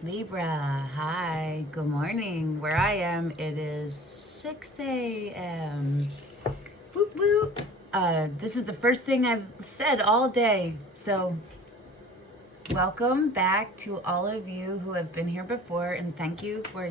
Libra, hi, good morning. Where I am, it is 6 a.m. Whoop whoop. This is the first thing I've said all day. So, welcome back to all of you who have been here before, and thank you for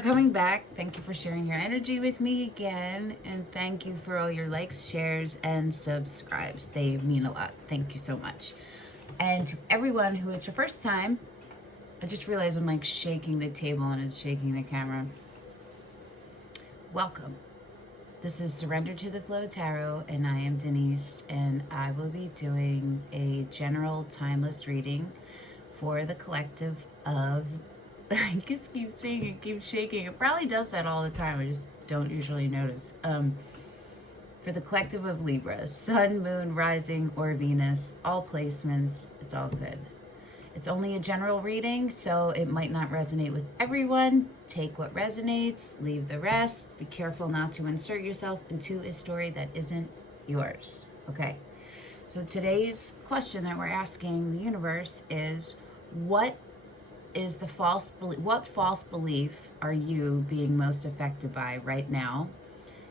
coming back. Thank you for sharing your energy with me again, and thank you for all your likes, shares, and subscribes. They mean a lot. Thank you so much. And to everyone who it's your first time, I just realized I'm like shaking the table and it's shaking the camera. Welcome. This is Surrender to the Flow Tarot, and I am Denise, and I will be doing a general timeless reading for the collective of, I just keep saying it, keep shaking. It probably does that all the time. I just don't usually notice. For the collective of Libra, Sun, Moon, Rising, or Venus, all placements, it's all good. It's only a general reading, so it might not resonate with everyone. Take what resonates, leave the rest. Be careful not to insert yourself into a story that isn't yours. Okay, so today's question that we're asking the universe is, what false belief are you being most affected by right now?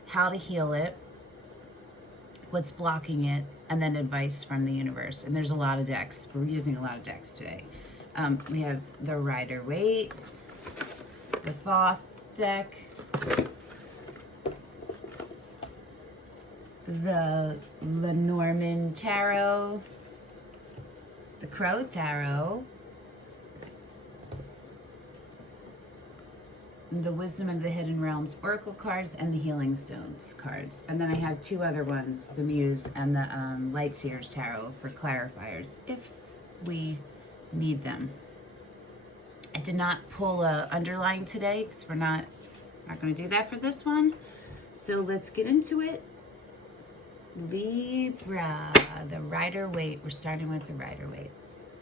How to heal it? What's blocking it? And then advice from the universe. And there's a lot of decks. We're using a lot of decks today. We have the Rider-Waite, the Thoth deck, the Lenormand tarot, the Crow tarot, the Wisdom of the Hidden Realms Oracle cards, and the Healing Stones cards. And then I have two other ones, the Muse and the Lightseer's tarot for clarifiers, if we need them. I did not pull a underline today because we're not going to do that for this one. So let's get into it. Libra, the Rider-Waite. We're starting with the Rider-Waite.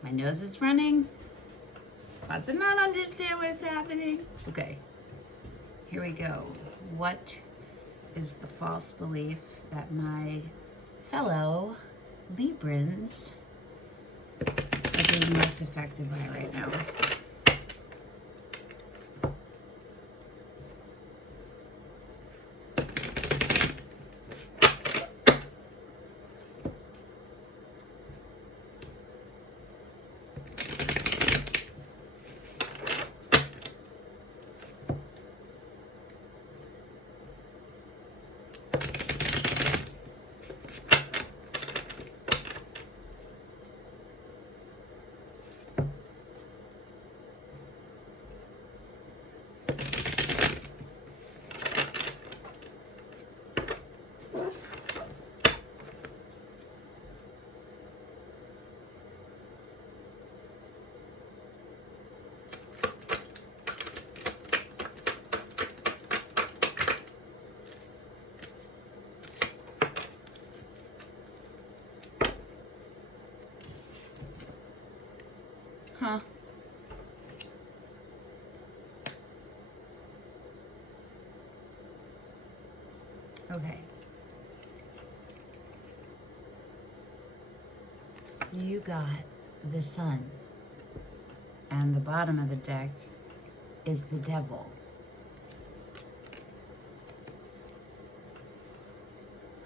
My nose is running. About to not understand what's happening. Okay. Here we go. What is the false belief that my fellow Librans are being most affected by right now? Huh. Okay. You got the Sun, and the bottom of the deck is the Devil.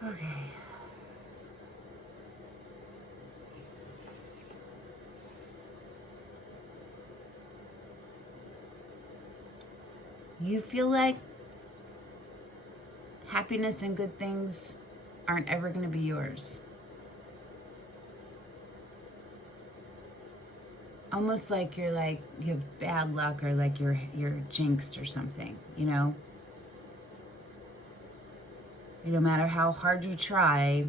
Okay. You feel like happiness and good things aren't ever going to be yours. Almost like you have bad luck, or like you're jinxed or something, you know? No matter how hard you try,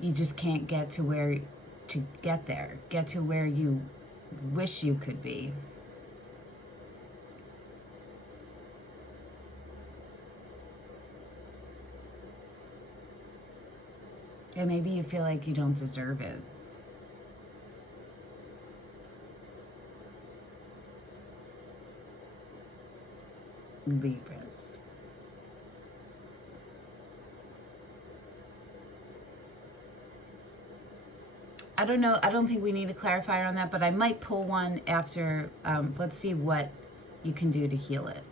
you just can't get to where get to where you wish you could be. And maybe you feel like you don't deserve it. Libras. I don't know. I don't think we need a clarifier on that, but I might pull one after. Let's see what you can do to heal it.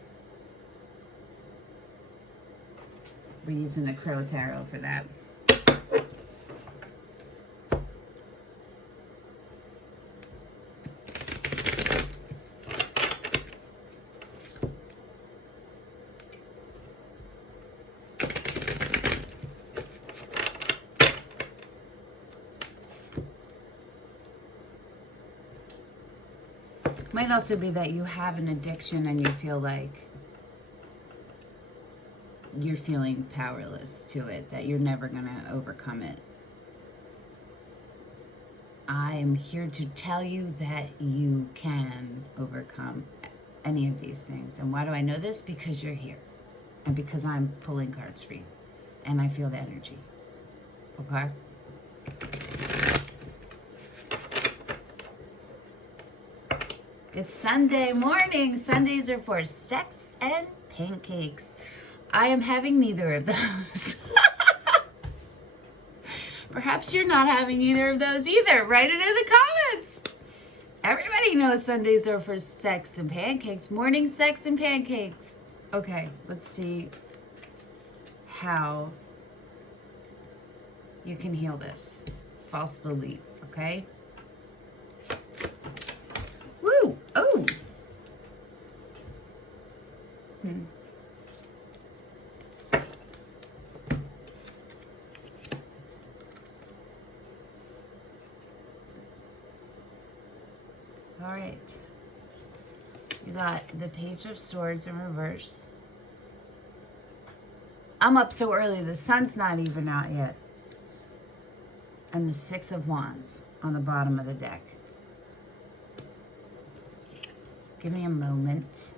We're using the Crow Tarot for that. Might also be that you have an addiction and you feel like you're feeling powerless to it, that you're never going to overcome it. I am here to tell you that you can overcome any of these things. And why do I know this? Because you're here. And because I'm pulling cards for you. And I feel the energy. Okay? It's Sunday morning. Sundays are for sex and pancakes. I am having neither of those. Perhaps you're not having either of those either. Write it in the comments. Everybody knows Sundays are for sex and pancakes. Morning sex and pancakes. Okay, let's see how you can heal this false belief, okay? Woo! Oh! All right. You got the Page of Swords in reverse. I'm up so early, the sun's not even out yet. And the Six of Wands on the bottom of the deck. Give me a moment.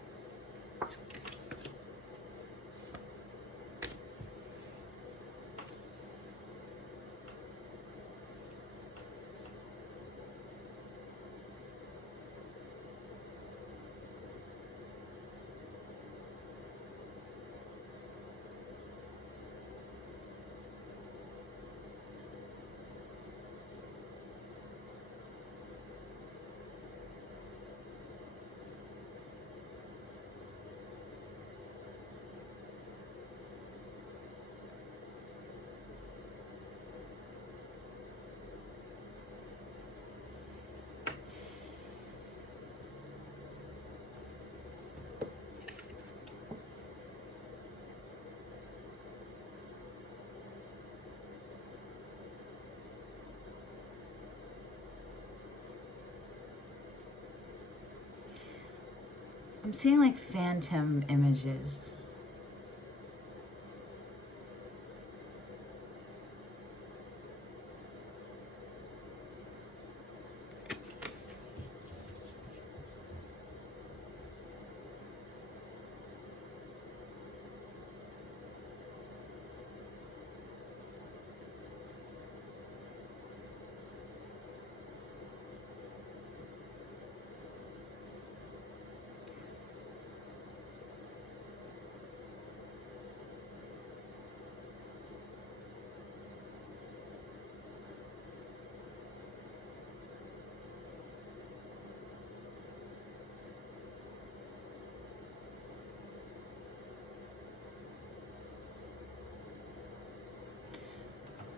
I'm seeing like phantom images.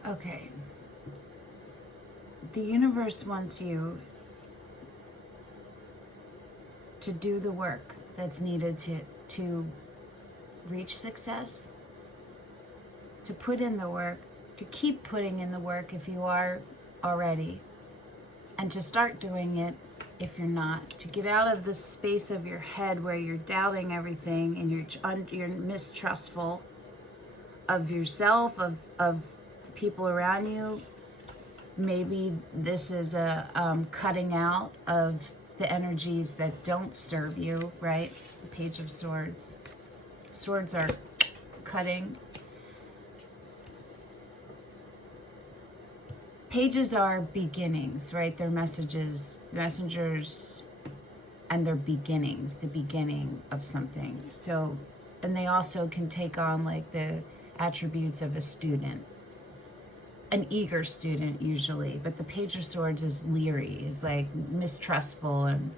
Okay. The universe wants you to do the work that's needed to reach success, to put in the work, to keep putting in the work if you are already, and to start doing it if you're not, to get out of the space of your head where you're doubting everything and you're mistrustful of yourself, of the people around you. Maybe this is a cutting out of the energies that don't serve you, right? The Page of Swords. Swords are cutting. Pages are beginnings, right? They're messengers, and they're beginnings, the beginning of something. So, and they also can take on like the attributes of a student. an eager student usually, but the Page of Swords is leery, is like mistrustful, and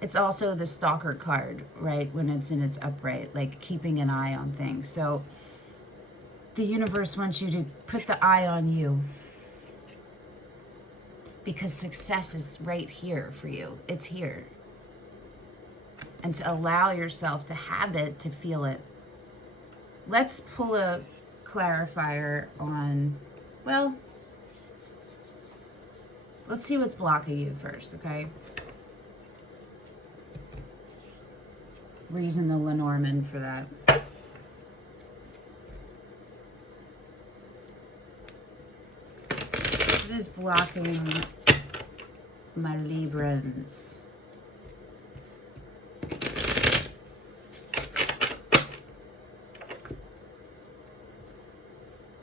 it's also the Stalker card, right, when it's in its upright, like keeping an eye on things. So the universe wants you to put the eye on you, because success is right here for you. It's here. And to allow yourself to have it, to feel it. Let's pull a clarifier on, well, let's see what's blocking you first, okay? We're using the Lenormand for that. What is blocking my Librans?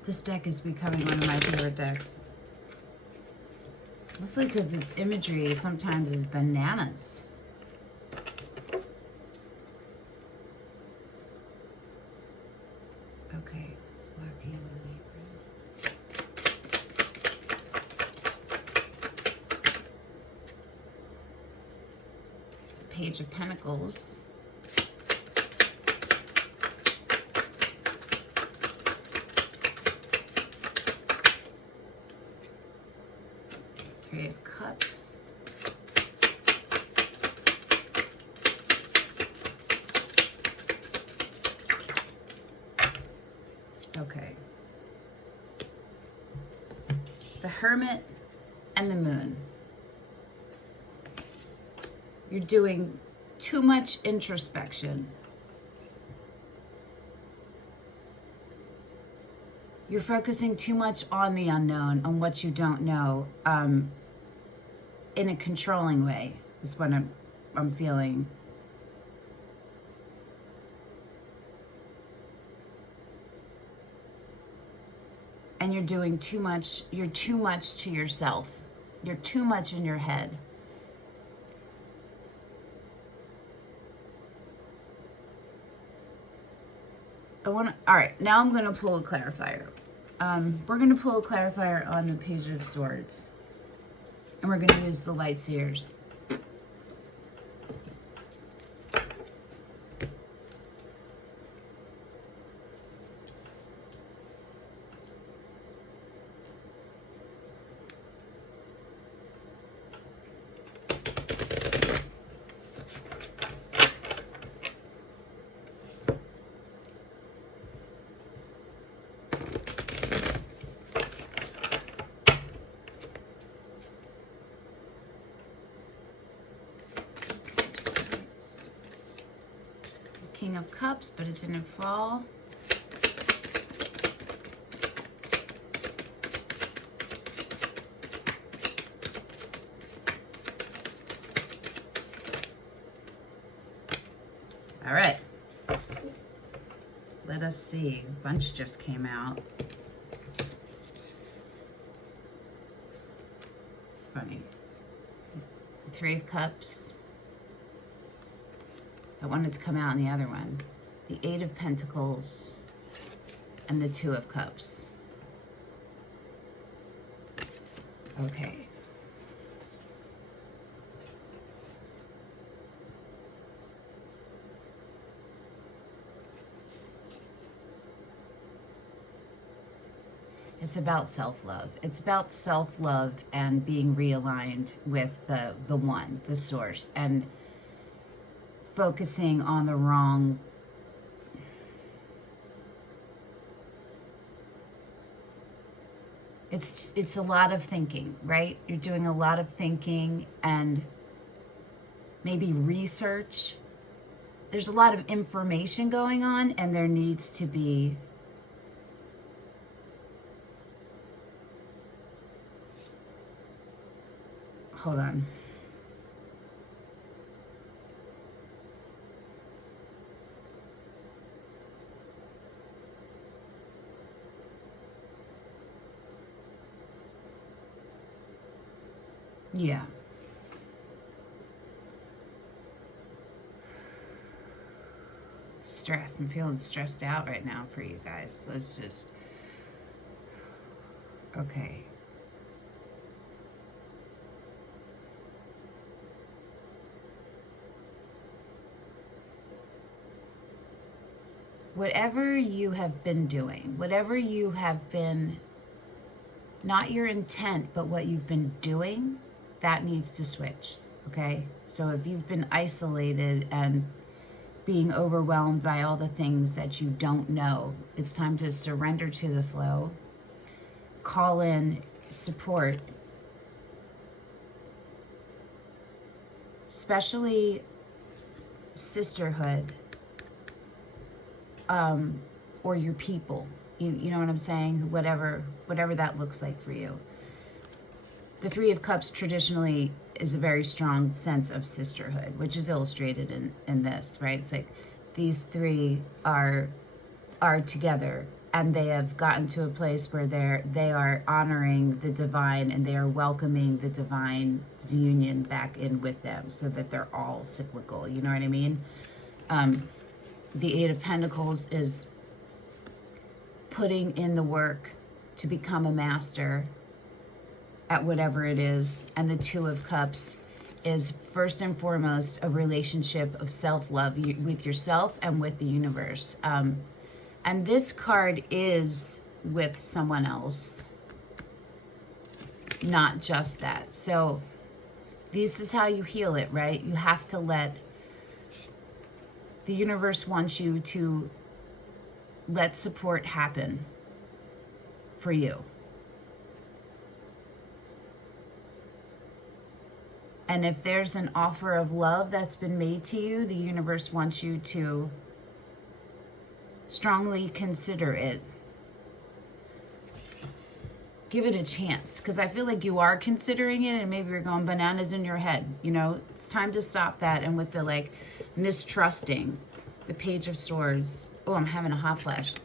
This deck is becoming one of my favorite decks. Mostly because its imagery sometimes is bananas. Okay, it's blocking the Libras. Page of Pentacles. Three of Cups. Okay. The Hermit and the Moon. You're doing too much introspection. You're focusing too much on the unknown, on what you don't know, in a controlling way, is what I'm feeling. And you're doing too much, you're too much to yourself. You're too much in your head. All right, now I'm gonna pull a clarifier. We're gonna pull a clarifier on the Page of Swords. And we're gonna use the Lightseers. King of Cups, but it didn't fall. All right. Let us see. A bunch just came out. It's funny. The Three of Cups. I wanted to come out in the other one. The Eight of Pentacles and the Two of Cups. Okay. It's about self-love. It's about self-love and being realigned with the one, the source, and focusing on the wrong. It's a lot of thinking, right? You're doing a lot of thinking and maybe research. There's a lot of information going on, and there needs to be hold on. Yeah. Stress. I'm feeling stressed out right now for you guys. Let's just... Okay. Whatever you have been doing, whatever you have been, not your intent, but what you've been doing, that needs to switch, okay? So if you've been isolated and being overwhelmed by all the things that you don't know, it's time to surrender to the flow, call in support, especially sisterhood, or your people. You know what I'm saying? Whatever that looks like for you. The Three of Cups traditionally is a very strong sense of sisterhood, which is illustrated in this, right? It's like these three are together, and they have gotten to a place where they are honoring the divine, and they are welcoming the divine's union back in with them, so that they're all cyclical. You know what I mean? The Eight of Pentacles is putting in the work to become a master at whatever it is. And the Two of Cups is first and foremost a relationship of self-love with yourself and with the universe. And this card is with someone else, not just that. So this is how you heal it, right? You have to let the universe wants you to let support happen for you. And if there's an offer of love that's been made to you, the universe wants you to strongly consider it. Give it a chance, because I feel like you are considering it, and maybe you're going bananas in your head. You know, it's time to stop that. And with the like mistrusting, the Page of Swords. Oh, I'm having a hot flash.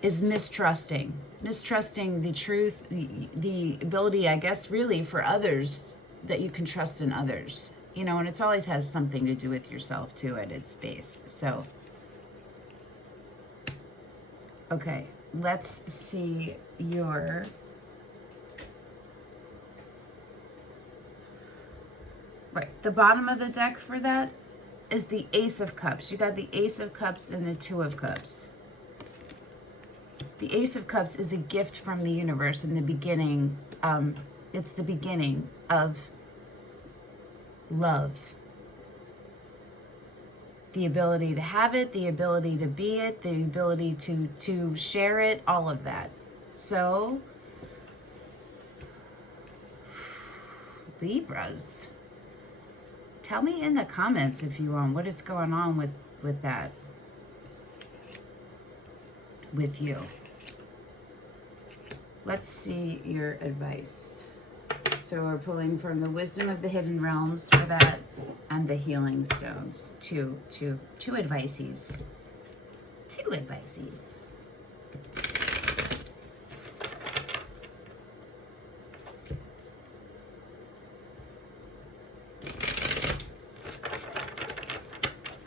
Is mistrusting the truth, the ability, I guess, really for others, that you can trust in others. You know, and it always has something to do with yourself too at its base. So, okay, let's see your right. The bottom of the deck for that is the Ace of Cups. You got the Ace of Cups and the Two of Cups. The Ace of Cups is a gift from the universe in the beginning. It's the beginning of love. The ability to have it, the ability to be it, the ability to share it, all of that. So, Libras, tell me in the comments if you want what is going on with that, with you. Let's see your advice. So we're pulling from the Wisdom of the Hidden Realms for that, and the Healing Stones. Two advices. Two advices.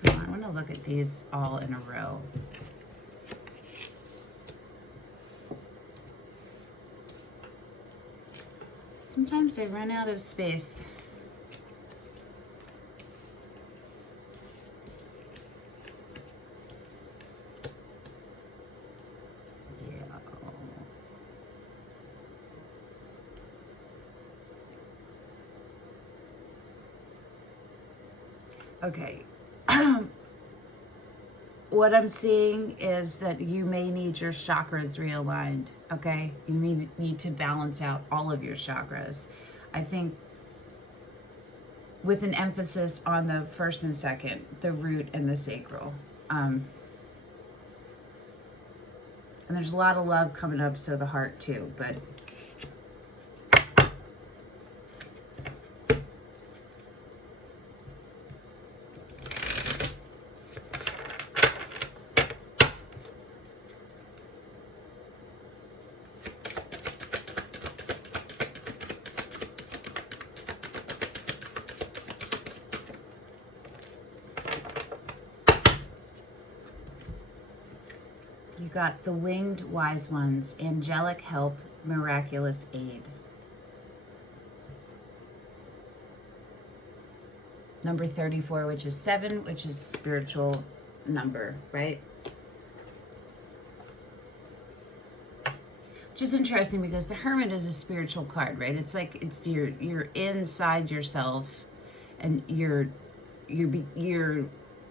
Come on, I want to look at these all in a row. Sometimes they run out of space. Yeah. Okay. What I'm seeing is that you may need your chakras realigned, okay? You need to balance out all of your chakras. I think with an emphasis on the first and second, the root and the sacral. And there's a lot of love coming up, so the heart too, but you We've got the winged wise ones, angelic help, miraculous aid. Number 34, which is 7, which is spiritual number, right? Which is interesting because the Hermit is a spiritual card, right? It's like you're inside yourself, and you're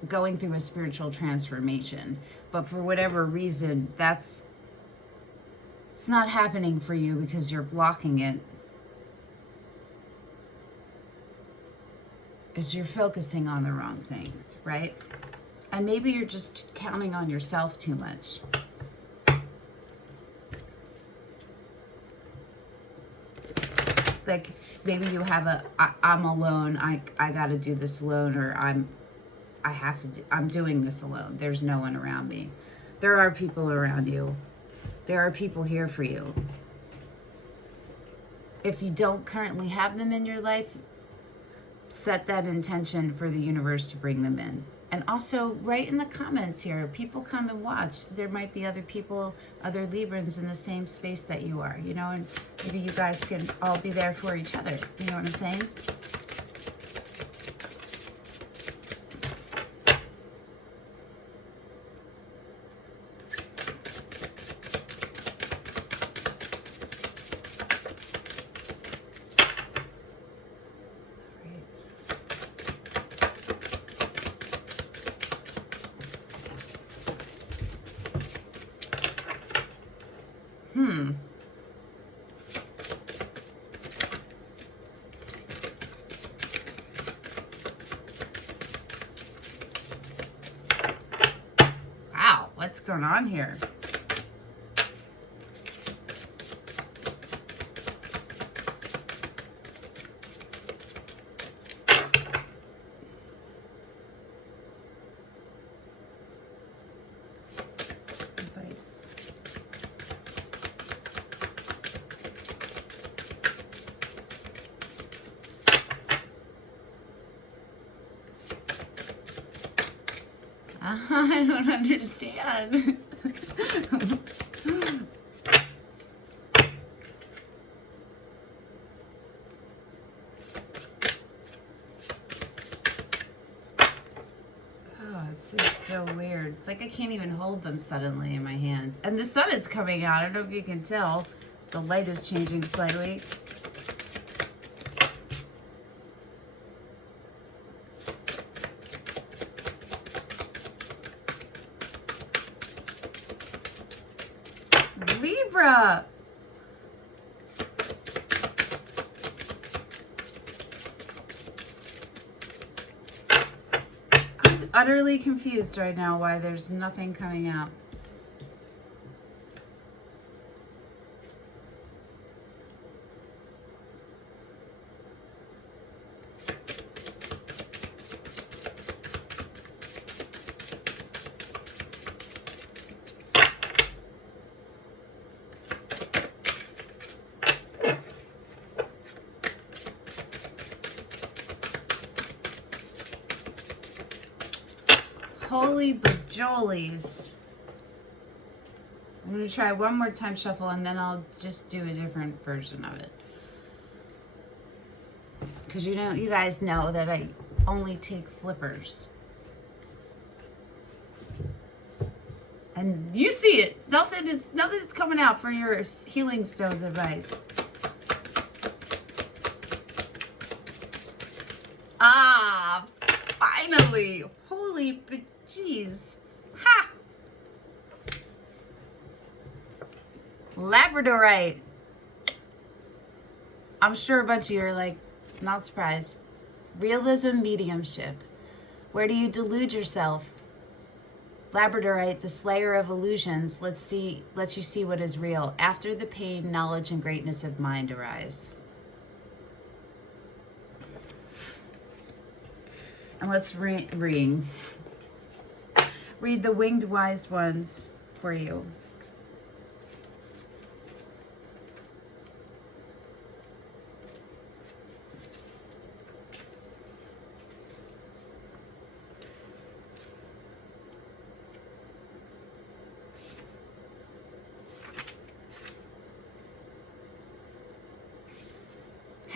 going through a spiritual transformation. But for whatever reason, it's not happening for you because you're blocking it. Is you're focusing on the wrong things, right? And maybe you're just counting on yourself too much. Like maybe you have I'm alone, I got to do this alone, or I'm doing this alone. There's no one around me. There are people around you. There are people here for you. If you don't currently have them in your life, set that intention for the universe to bring them in. And also write in the comments here, people come and watch. There might be other people, other Librans in the same space that you are, you know, and maybe you guys can all be there for each other. You know what I'm saying? Wow, what's going on here? Advice. I don't understand. Oh, it's just so weird. It's like I can't even hold them suddenly in my hands. And the sun is coming out. I don't know if you can tell. The light is changing slightly. Libra. I'm utterly confused right now why there's nothing coming out. Holy bajolies. I'm going to try one more time shuffle and then I'll just do a different version of it. Because you know, you guys know that I only take flippers. And you see it. Nothing's coming out for your healing stones advice. Ah, finally. Holy jeez. Ha! Labradorite. I'm sure a bunch of you are like, not surprised. Realism mediumship. Where do you delude yourself? Labradorite, the slayer of illusions, lets you see what is real. After the pain, knowledge and greatness of mind arise. And let's read the winged wise ones for you.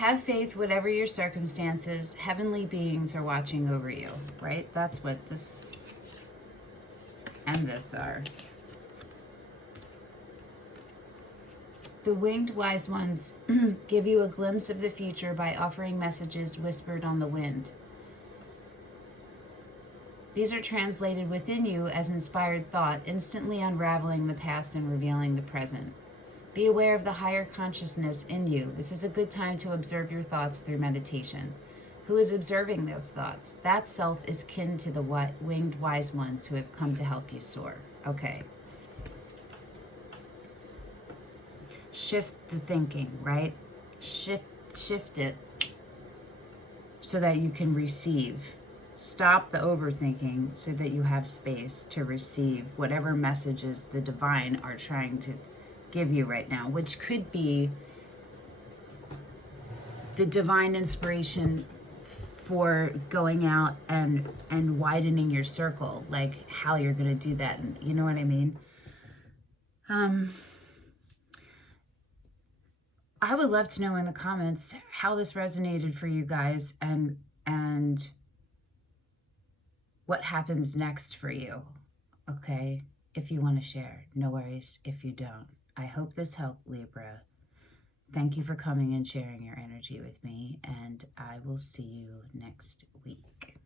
have faith, whatever your circumstances. Heavenly beings are watching over you, right? That's what this and this are. The winged wise ones give you a glimpse of the future by offering messages whispered on the wind. These are translated within you as inspired thought, instantly unraveling the past and revealing the present. Be aware of the higher consciousness in you. This is a good time to observe your thoughts through meditation. Who is observing those thoughts? That self is kin to the winged wise ones who have come to help you soar. Okay. Shift the thinking, right? Shift it so that you can receive. Stop the overthinking so that you have space to receive whatever messages the divine are trying to give you right now, which could be the divine inspiration for going out and widening your circle, like how you're going to do that. And you know what I mean? I would love to know in the comments how this resonated for you guys and what happens next for you. Okay? If you want to share, no worries if you don't. I hope this helped, Libra. Thank you for coming and sharing your energy with me, and I will see you next week.